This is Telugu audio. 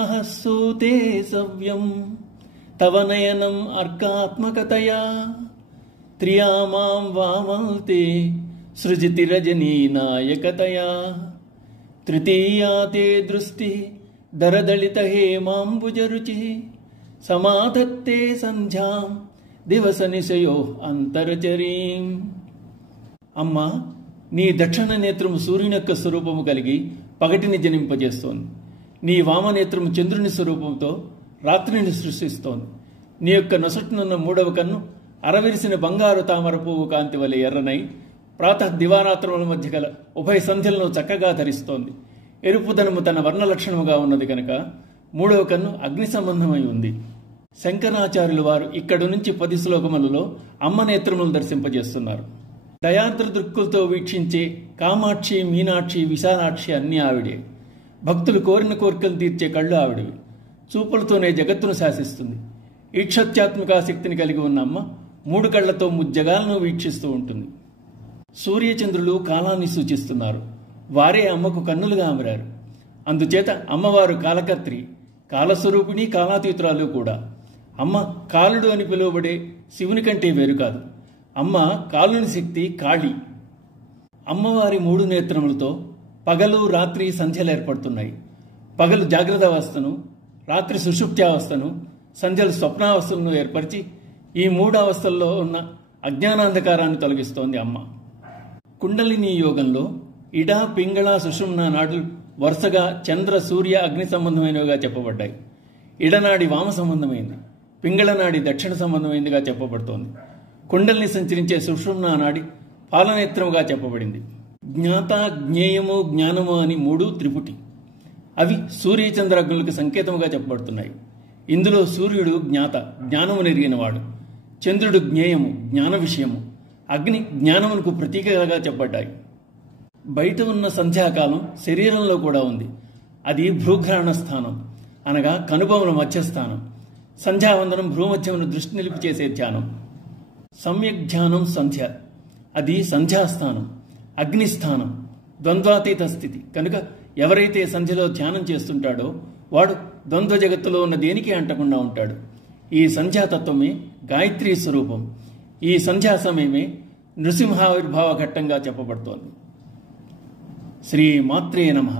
అహస్సూతే సవ్యం తవ నయనం అర్కాత్మకతయా త్రియామాం వామల్తే సృజితి రజనీ నాయకతయా తృతీయా తే దృష్టి దరదళిత హేమాంబుజరుచి సమాధత్తే సంధ్యాం దివస నిశయో అంతరచరీం. అమ్మా, నీ దక్షిణ నేత్రము సూర్యుని యొక్క స్వరూపము కలిగి పగటిని జనింపజేస్తోంది. నీ వామనేత్రము చంద్రుని స్వరూపంతో రాత్రిని సృష్టిస్తోంది. నీ యొక్క నొసటునున్న మూడవ కన్ను అరవిరిసిన బంగారు తామర పువ్వు కాంతి వలె ఎర్రనై ప్రాతః దివారాత్రముల మధ్య గల ఉభయ సంధ్యలను చక్కగా ధరిస్తోంది. ఎరుపుదనము తన వర్ణలక్షణముగా ఉన్నది కనుక మూడవ కన్ను అగ్ని సంబంధమై ఉంది. శంకరాచార్యుల వారు ఇక్కడి నుంచి 10 శ్లోకములలో అమ్మ నేత్రములను దర్శింపజేస్తున్నారు. దయార్ద్ర దృక్కులతో వీక్షించే కామాక్షి, మీనాక్షి, విశాలాక్షి అన్నీ ఆవిడే. భక్తులు కోరిన కోరికలు తీర్చే కళ్ళు ఆవిడవి. చూపులతోనే జగత్తును శాసిస్తుంది. ఈక్షత్యాత్మికా శక్తిని కలిగి ఉన్న అమ్మ 3 కళ్లతో ముజ్జగాలను వీక్షిస్తూ ఉంటుంది. సూర్యచంద్రులు కాలాన్ని సూచిస్తున్నారు. వారే అమ్మకు కన్నులుగా అమరారు. అందుచేత అమ్మవారు కాలకర్త్రి, కాలస్వరూపిణి, కాలాతీతురాలు కూడా. అమ్మ కాలుడు అని పిలువబడే శివుని కంటే వేరు కాదు. అమ్మ కాలుని శక్తి కాళి. అమ్మవారి 3 నేత్రములతో పగలు రాత్రి సంధ్యలు ఏర్పడుతున్నాయి. పగలు జాగ్రత్తావస్థను, రాత్రి సుషుప్త్యావస్థను, సంధ్యలు స్వప్నావస్థలను ఏర్పరిచి ఈ 3 అవస్థల్లో ఉన్న అజ్ఞానాంధకారాన్ని తొలగిస్తోంది అమ్మ. కుండలిని యోగంలో ఇడ, పింగళ, సుషుమ్న నాడులు వరుసగా చంద్ర, సూర్య, అగ్ని సంబంధమైనవిగా చెప్పబడ్డాయి. ఇడనాడి వామ సంబంధమైంది, పింగళనాడి దక్షిణ సంబంధమైందిగా చెప్పబడుతోంది. కుండలిని సంచరించే సుషుమ్న నాడి పాలనేత్రముగా చెప్పబడింది. జ్ఞాత, జ్ఞేయము, జ్ఞానము అని 3 త్రిపుటి. అవి సూర్యచంద్రాగ్నులకు సంకేతముగా చెప్పబడుతున్నాయి. ఇందులో సూర్యుడు జ్ఞాత, జ్ఞానము నెరిగినవాడు. చంద్రుడు జ్ఞేయము, జ్ఞాన విషయము. అగ్ని జ్ఞానమునకు ప్రతీకగా చెప్పబడ్డాయి. బయట ఉన్న సంధ్యాకాలం శరీరంలో కూడా ఉంది. అది భ్రూఘ్రాణ స్థానం, అనగా కనుబొమల మధ్యస్థానం. సంధ్యావందనం భ్రూమధ్యమును దృష్టి నిలిపి చేసే ధ్యానం. సమ్యక్ ధ్యానం సంధ్య, అది సంధ్యాస్థానం, అగ్నిస్థానం, ద్వంద్వాతీత స్థితి. కనుక ఎవరైతే సంధ్యలో ధ్యానం చేస్తుంటాడో వాడు ద్వంద్వ జగత్తులో ఉన్న దేనికి అంటకుండా ఉంటాడు. ఈ సంధ్యాతత్వమే గాయత్రీ స్వరూపం. ఈ సంధ్యా సమయమే నృసింహావిర్భావ ఘట్టంగా చెప్పబడుతోంది. శ్రీమాత్రే నమః.